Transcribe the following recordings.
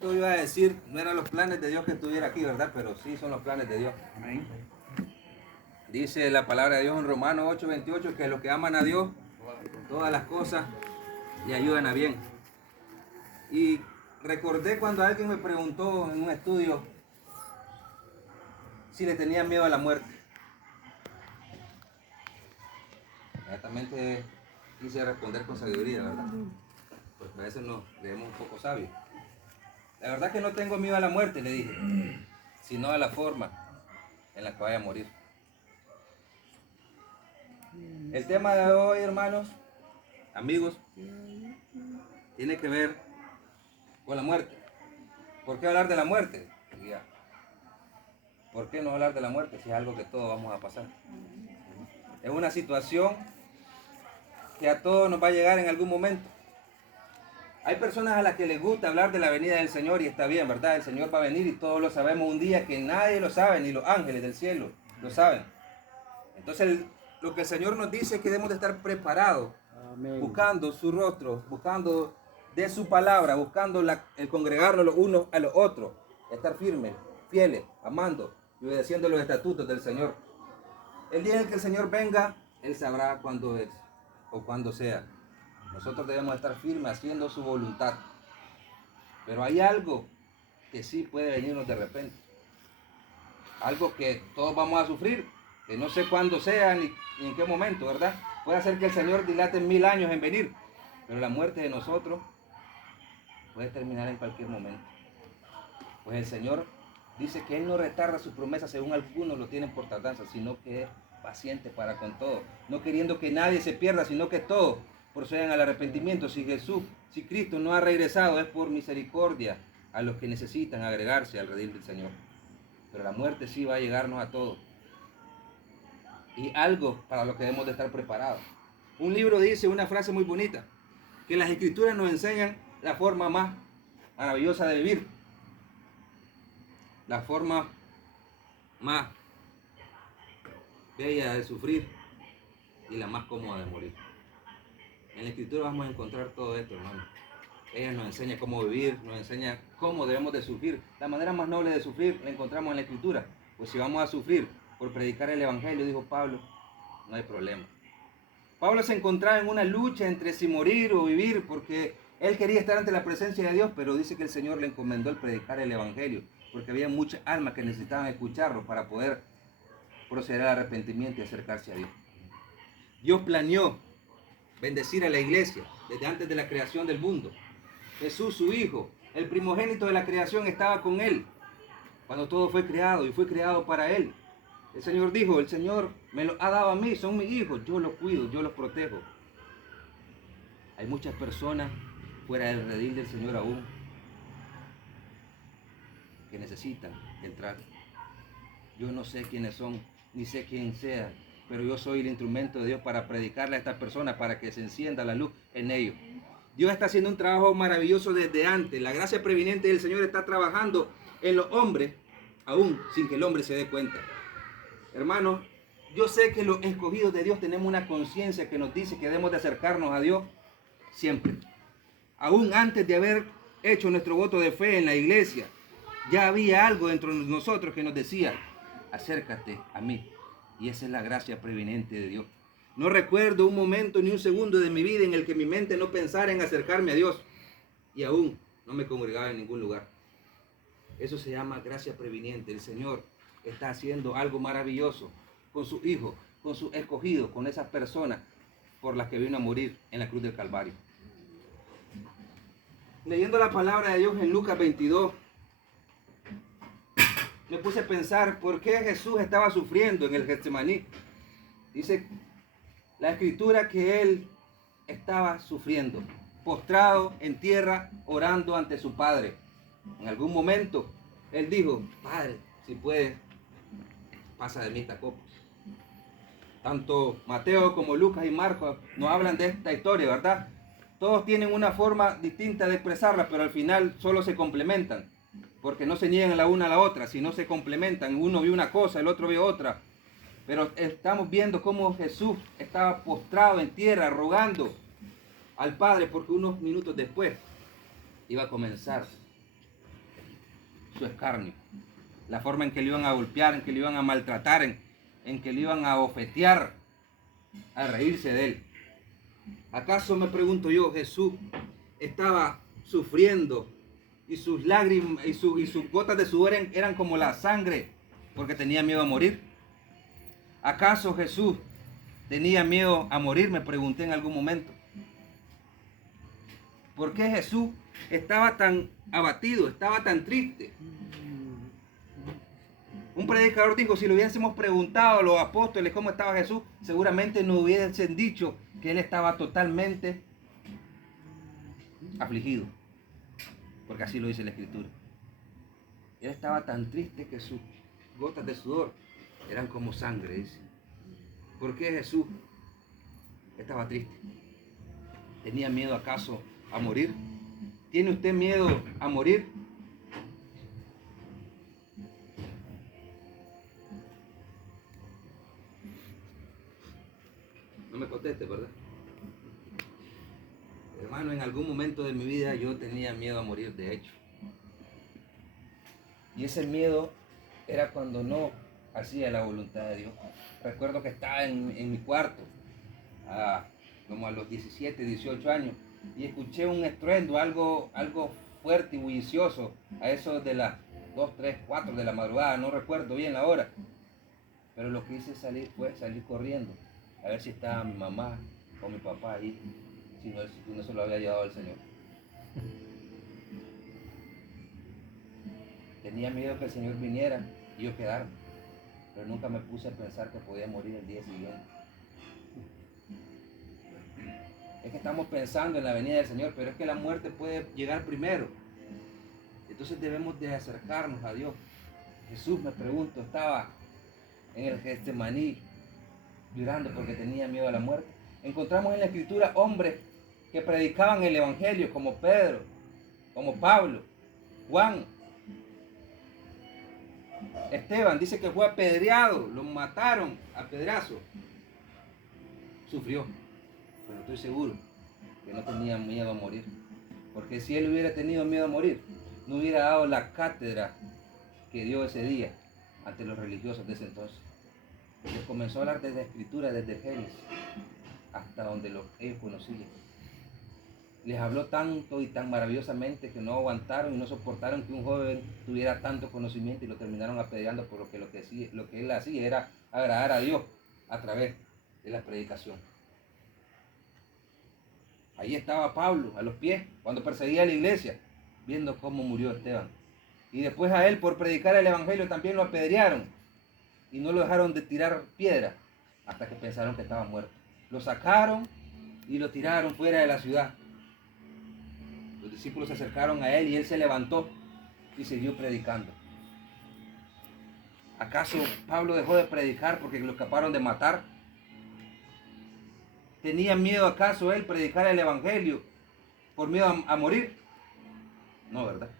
esto iba a decir, no eran los planes de Dios que estuviera aquí, ¿verdad? Pero sí son los planes de Dios. Amén. Dice la palabra de Dios en Romanos 8:28 que los que aman a Dios, todas las cosas le ayudan a bien. Y recordé cuando alguien me preguntó en un estudio si le tenía miedo a la muerte. Inmediatamente quise responder con sabiduría, ¿verdad? Porque a veces nos creemos un poco sabios. La verdad que no tengo miedo a la muerte, le dije, sino a la forma en la que vaya a morir. El tema de hoy, hermanos, amigos, tiene que ver con la muerte. ¿Por qué hablar de la muerte? ¿Por qué no hablar de la muerte si es algo que todos vamos a pasar? Es una situación que a todos nos va a llegar en algún momento. Hay personas a las que les gusta hablar de la venida del Señor y está bien, ¿verdad? El Señor va a venir y todos lo sabemos un día que nadie lo sabe, ni los ángeles del cielo lo saben. Entonces lo que el Señor nos dice es que debemos de estar preparados, Amén. buscando su rostro, buscando de su palabra, buscando el congregarnos los unos a los otros, estar firmes, fieles, amando y obedeciendo los estatutos del Señor. El día en que el Señor venga, Él sabrá cuándo es o cuándo sea. Nosotros debemos estar firmes haciendo su voluntad. Pero hay algo que sí puede venirnos de repente. Algo que todos vamos a sufrir, que no sé cuándo sea ni en qué momento, ¿verdad? Puede hacer que el Señor dilate 1000 años en venir, pero la muerte de nosotros puede terminar en cualquier momento. Pues el Señor dice que Él no retarda sus promesas según algunos lo tienen por tardanza, sino que es paciente para con todo, no queriendo que nadie se pierda, sino que todos procedan al arrepentimiento. Si Cristo no ha regresado, es por misericordia a los que necesitan agregarse al redil del Señor. Pero la muerte sí va a llegarnos a todos. Y algo para lo que debemos de estar preparados. Un libro dice una frase muy bonita, que las escrituras nos enseñan la forma más maravillosa de vivir, la forma más bella de sufrir y la más cómoda de morir. En la escritura vamos a encontrar todo esto, hermano. Ella nos enseña cómo vivir, nos enseña cómo debemos de sufrir. La manera más noble de sufrir la encontramos en la escritura. Pues si vamos a sufrir por predicar el evangelio, dijo Pablo, no hay problema. Pablo se encontraba en una lucha entre si morir o vivir, porque él quería estar ante la presencia de Dios, pero dice que el Señor le encomendó el predicar el evangelio, porque había muchas almas que necesitaban escucharlo para poder proceder al arrepentimiento y acercarse a Dios. Dios planeó bendecir a la iglesia desde antes de la creación del mundo. Jesús, su Hijo, el primogénito de la creación, estaba con Él cuando todo fue creado y fue creado para Él. El Señor dijo, el Señor me lo ha dado a mí, son mis hijos, yo los cuido, yo los protejo. Hay muchas personas fuera del redil del Señor aún que necesitan entrar. Yo no sé quiénes son, ni sé quién sea, pero yo soy el instrumento de Dios para predicarle a estas personas, para que se encienda la luz en ellos. Dios está haciendo un trabajo maravilloso desde antes. La gracia preveniente del Señor está trabajando en los hombres, aún sin que el hombre se dé cuenta. Hermanos, yo sé que los escogidos de Dios tenemos una conciencia que nos dice que debemos de acercarnos a Dios siempre. Aún antes de haber hecho nuestro voto de fe en la iglesia, ya había algo dentro de nosotros que nos decía, acércate a mí. Y esa es la gracia prevenente de Dios. No recuerdo un momento ni un segundo de mi vida en el que mi mente no pensara en acercarme a Dios. Y aún no me congregaba en ningún lugar. Eso se llama gracia preveniente. El Señor está haciendo algo maravilloso con sus hijos, con sus escogidos, con esas personas por las que vino a morir en la cruz del Calvario. Leyendo la palabra de Dios en Lucas 22, me puse a pensar por qué Jesús estaba sufriendo en el Getsemaní. Dice la escritura que Él estaba sufriendo, postrado en tierra, orando ante su Padre. En algún momento, Él dijo, Padre, si puedes, pasa de mí esta copa. Tanto Mateo como Lucas y Marcos nos hablan de esta historia, ¿verdad? Todos tienen una forma distinta de expresarla, pero al final solo se complementan, porque no se niegan la una a la otra, sino se complementan. Uno vio una cosa, el otro vio otra. Pero estamos viendo cómo Jesús estaba postrado en tierra, rogando al Padre, porque unos minutos después iba a comenzar su escarnio, la forma en que le iban a golpear, en que le iban a maltratar, en que le iban a bofetear, a reírse de él. ¿Acaso, me pregunto yo, Jesús estaba sufriendo y sus lágrimas y sus gotas de sudor eran como la sangre porque tenía miedo a morir? ¿Acaso Jesús tenía miedo a morir? Me pregunté en algún momento. ¿Por qué Jesús estaba tan abatido, estaba tan triste? Un predicador dijo, si le hubiésemos preguntado a los apóstoles cómo estaba Jesús, seguramente nos hubiesen dicho que él estaba totalmente afligido, porque así lo dice la Escritura. Él estaba tan triste que sus gotas de sudor eran como sangre, dice. ¿Por qué Jesús estaba triste? ¿Tenía miedo acaso a morir? ¿Tiene usted miedo a morir? No me conteste, ¿verdad? Hermano, en algún momento de mi vida yo tenía miedo a morir, de hecho. Y ese miedo era cuando no hacía la voluntad de Dios. Recuerdo que estaba en mi cuarto, como a los 17, 18 años, y escuché un estruendo, algo fuerte y bullicioso, a eso de las 2, 3, 4 de la madrugada, no recuerdo bien la hora. Pero lo que hice fue salir corriendo, a ver si estaba mi mamá o mi papá ahí, si no se lo había llevado el Señor. Tenía miedo que el Señor viniera y yo quedarme, pero nunca me puse a pensar que podía morir el día siguiente. Es que estamos pensando en la venida del Señor, pero es que la muerte puede llegar primero. Entonces debemos de acercarnos a Dios. Jesús, me pregunto, estaba en el Getsemaní llorando porque tenía miedo a la muerte. Encontramos en la Escritura hombres que predicaban el Evangelio, como Pedro, como Pablo, Juan, Esteban. Dice que fue apedreado, lo mataron a pedrazo. Sufrió, pero estoy seguro que no tenía miedo a morir. Porque si él hubiera tenido miedo a morir, no hubiera dado la cátedra que dio ese día ante los religiosos de ese entonces. Les comenzó a hablar desde la Escritura, desde Génesis, hasta donde ellos conocían. Les habló tanto y tan maravillosamente que no aguantaron y no soportaron que un joven tuviera tanto conocimiento y lo terminaron apedreando por lo que él hacía era agradar a Dios a través de la predicación. Ahí estaba Pablo a los pies cuando perseguía a la iglesia, viendo cómo murió Esteban. Y después a él por predicar el Evangelio también lo apedrearon y no lo dejaron de tirar piedra hasta que pensaron que estaba muerto. Lo sacaron y lo tiraron fuera de la ciudad. Los discípulos se acercaron a él y él se levantó y siguió predicando. ¿Acaso Pablo dejó de predicar porque lo acabaron de matar? ¿Tenía miedo acaso él predicar el Evangelio por miedo a morir? No, ¿verdad?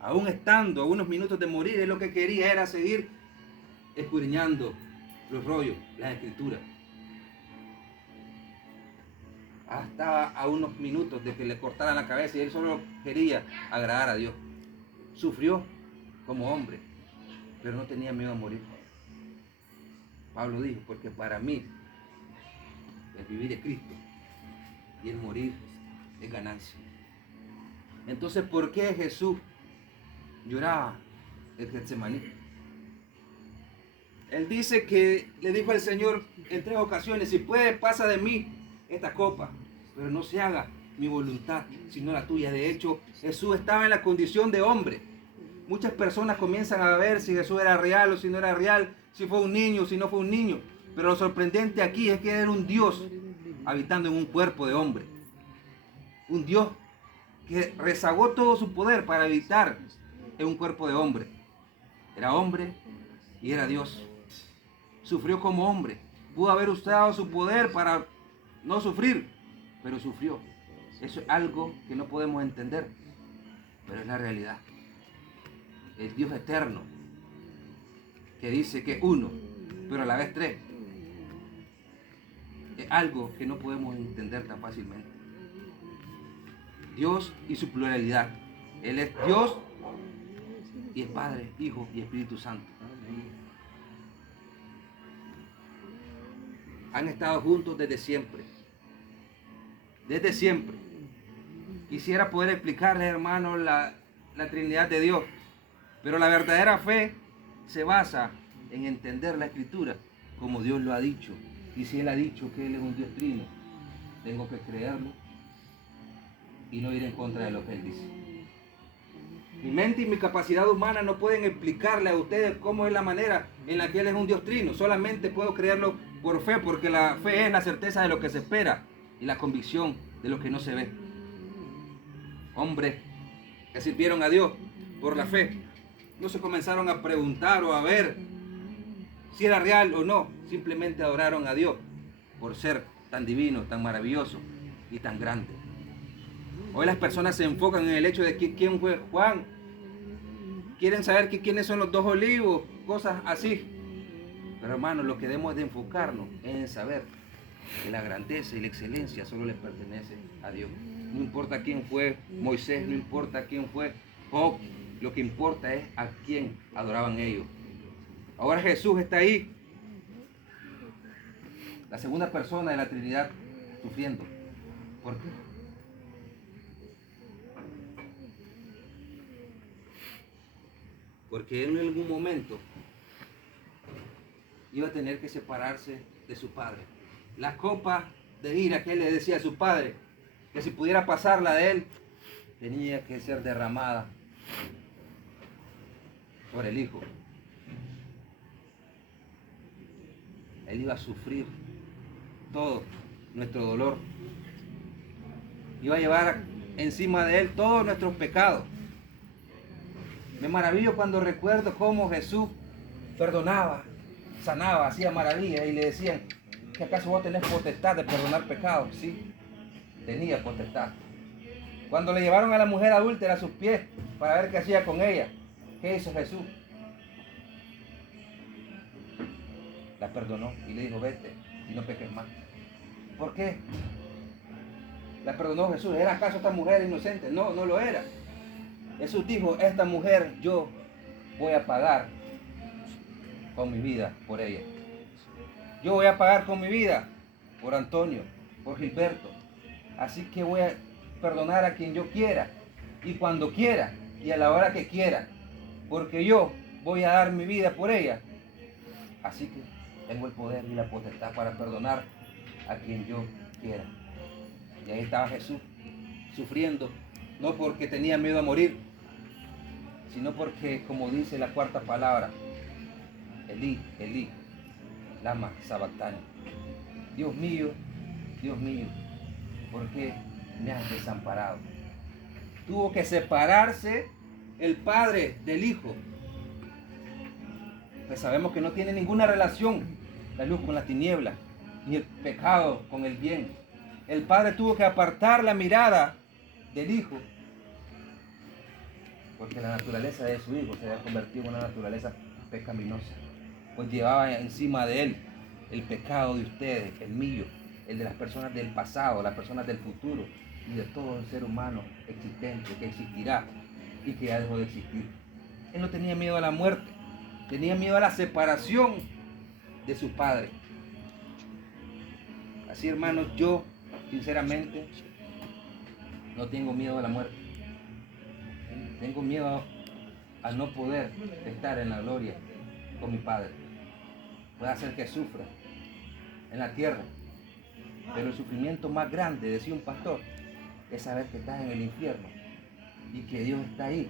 Aún estando a unos minutos de morir, él lo que quería era seguir escudriñando los rollos, las Escrituras. Hasta a unos minutos de que le cortaran la cabeza y él solo quería agradar a Dios. Sufrió como hombre, pero no tenía miedo a morir. Pablo dijo, porque para mí el vivir es Cristo y el morir es ganancia. Entonces, ¿por qué Jesús lloraba el Getsemaní? Él dice que le dijo al Señor en 3 ocasiones, si puede, pasa de mí esta copa, pero no se haga mi voluntad, sino la tuya. De hecho, Jesús estaba en la condición de hombre. Muchas personas comienzan a ver si Jesús era real o si no era real, si fue un niño o si no fue un niño. Pero lo sorprendente aquí es que era un Dios habitando en un cuerpo de hombre. Un Dios que rezagó todo su poder para habitar en un cuerpo de hombre. Era hombre y era Dios. Sufrió como hombre. Pudo haber usado su poder para no sufrir, pero sufrió. Eso es algo que no podemos entender, pero es la realidad. El Dios eterno, que dice que es uno, pero a la vez tres, es algo que no podemos entender tan fácilmente. Dios y su pluralidad. Él es Dios Y es Padre, Hijo y Espíritu Santo. Han estado juntos desde siempre. Desde siempre. Quisiera poder explicarles, hermanos, la Trinidad de Dios. Pero la verdadera fe se basa en entender la Escritura como Dios lo ha dicho. Y si Él ha dicho que Él es un Dios trino, tengo que creerlo y no ir en contra de lo que Él dice. Mi mente y mi capacidad humana no pueden explicarle a ustedes cómo es la manera en la que Él es un Dios trino. Solamente puedo creerlo por fe, porque la fe es la certeza de lo que se espera y la convicción de lo que no se ve. Hombres que sirvieron a Dios por la fe no se comenzaron a preguntar o a ver si era real o no. Simplemente adoraron a Dios por ser tan divino, tan maravilloso y tan grande. Hoy las personas se enfocan en el hecho de quién fue Juan. Quieren saber quiénes son los 2 olivos, cosas así. Pero hermanos, lo que debemos de enfocarnos es en saber que la grandeza y la excelencia solo le pertenece a Dios. No importa quién fue Moisés, no importa quién fue Job, lo que importa es a quién adoraban ellos. Ahora Jesús está ahí, la segunda persona de la Trinidad, sufriendo. ¿Por qué? Porque él en algún momento iba a tener que separarse de su padre. La copa de ira que él le decía a su padre, que si pudiera pasarla de él, tenía que ser derramada por el Hijo. Él iba a sufrir todo nuestro dolor. Iba a llevar encima de él todos nuestros pecados. Me maravillo cuando recuerdo cómo Jesús perdonaba, sanaba, hacía maravillas y le decían, ¿que acaso vos tenés potestad de perdonar pecados? Sí, tenía potestad. Cuando le llevaron a la mujer adúltera a sus pies para ver qué hacía con ella, ¿qué hizo Jesús? La perdonó y le dijo, vete y no peques más. ¿Por qué? La perdonó Jesús. ¿Era acaso esta mujer inocente? No, no lo era. Jesús dijo, esta mujer yo voy a pagar con mi vida por ella. Yo voy a pagar con mi vida por Antonio, por Gilberto. Así que voy a perdonar a quien yo quiera y cuando quiera y a la hora que quiera. Porque yo voy a dar mi vida por ella. Así que tengo el poder y la potestad para perdonar a quien yo quiera. Y ahí estaba Jesús sufriendo, no porque tenía miedo a morir, sino porque, como dice la cuarta palabra, Elí, Elí, lama sabactani. Dios mío, ¿por qué me has desamparado? Tuvo que separarse el Padre del Hijo. Pues sabemos que no tiene ninguna relación la luz con la tiniebla, ni el pecado con el bien. El Padre tuvo que apartar la mirada del Hijo, porque la naturaleza de su Hijo se había convertido en una naturaleza pecaminosa, pues llevaba encima de él el pecado de ustedes, el mío, el de las personas del pasado, las personas del futuro y de todo el ser humano existente que existirá y que ya dejó de existir. Él no tenía miedo a la muerte, tenía miedo a la separación de su Padre. Así, hermanos, yo sinceramente no tengo miedo a la muerte. Tengo miedo al no poder estar en la gloria con mi Padre. Puede hacer que sufra en la tierra, pero el sufrimiento más grande, decía un pastor, es saber que estás en el infierno y que Dios está ahí,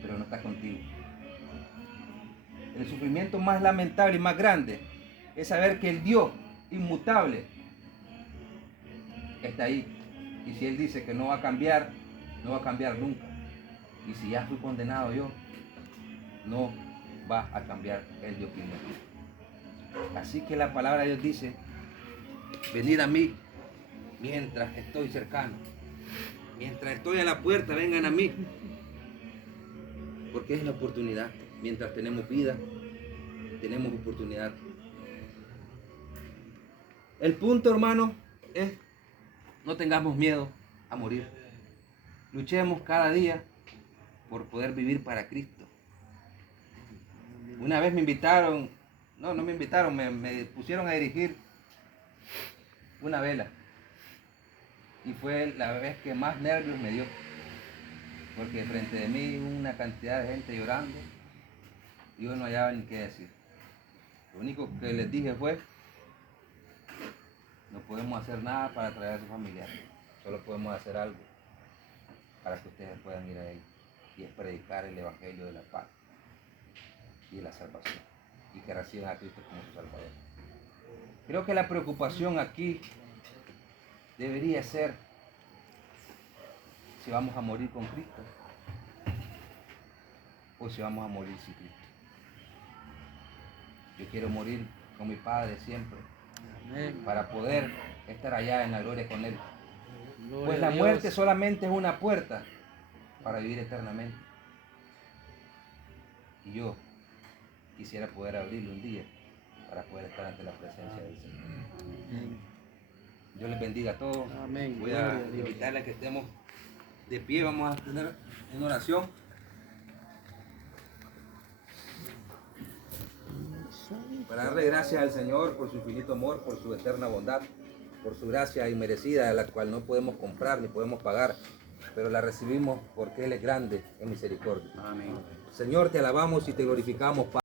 pero no está contigo. El sufrimiento más lamentable y más grande es saber que el Dios inmutable está ahí. Y si Él dice que no va a cambiar, no va a cambiar nunca. Y si ya fui condenado yo, no va a cambiar el Dios primero. Así que la palabra de Dios dice, venid a mí mientras estoy cercano. Mientras estoy a la puerta, vengan a mí. Porque es la oportunidad. Mientras tenemos vida, tenemos oportunidad. El punto, hermano, es no tengamos miedo a morir. Luchemos cada día por poder vivir para Cristo. Una vez me invitaron, no me invitaron, me pusieron a dirigir una vela. Y fue la vez que más nervios me dio. Porque frente de mí una cantidad de gente llorando y yo no hallaba ni qué decir. Lo único que les dije fue, no podemos hacer nada para traer a su familia. Solo podemos hacer algo para que ustedes puedan ir a él. Y es predicar el evangelio de la paz y de la salvación. Y que reciban a Cristo como su Salvador. Creo que la preocupación aquí debería ser si vamos a morir con Cristo o si vamos a morir sin Cristo. Yo quiero morir con mi Padre siempre. Amén. Para poder estar allá en la gloria con Él. Gloria pues la muerte solamente es una puerta para vivir eternamente. Y yo quisiera poder abrirlo un día para poder estar ante la presencia del Señor. Amén. Dios les bendiga a todos. Amén. Voy a invitarles a que estemos de pie. Vamos a tener una oración. Para darle gracias al Señor por su infinito amor, por su eterna bondad, por su gracia inmerecida, la cual no podemos comprar ni podemos pagar, pero la recibimos porque Él es grande en misericordia. Amén. Señor, te alabamos y te glorificamos, Padre.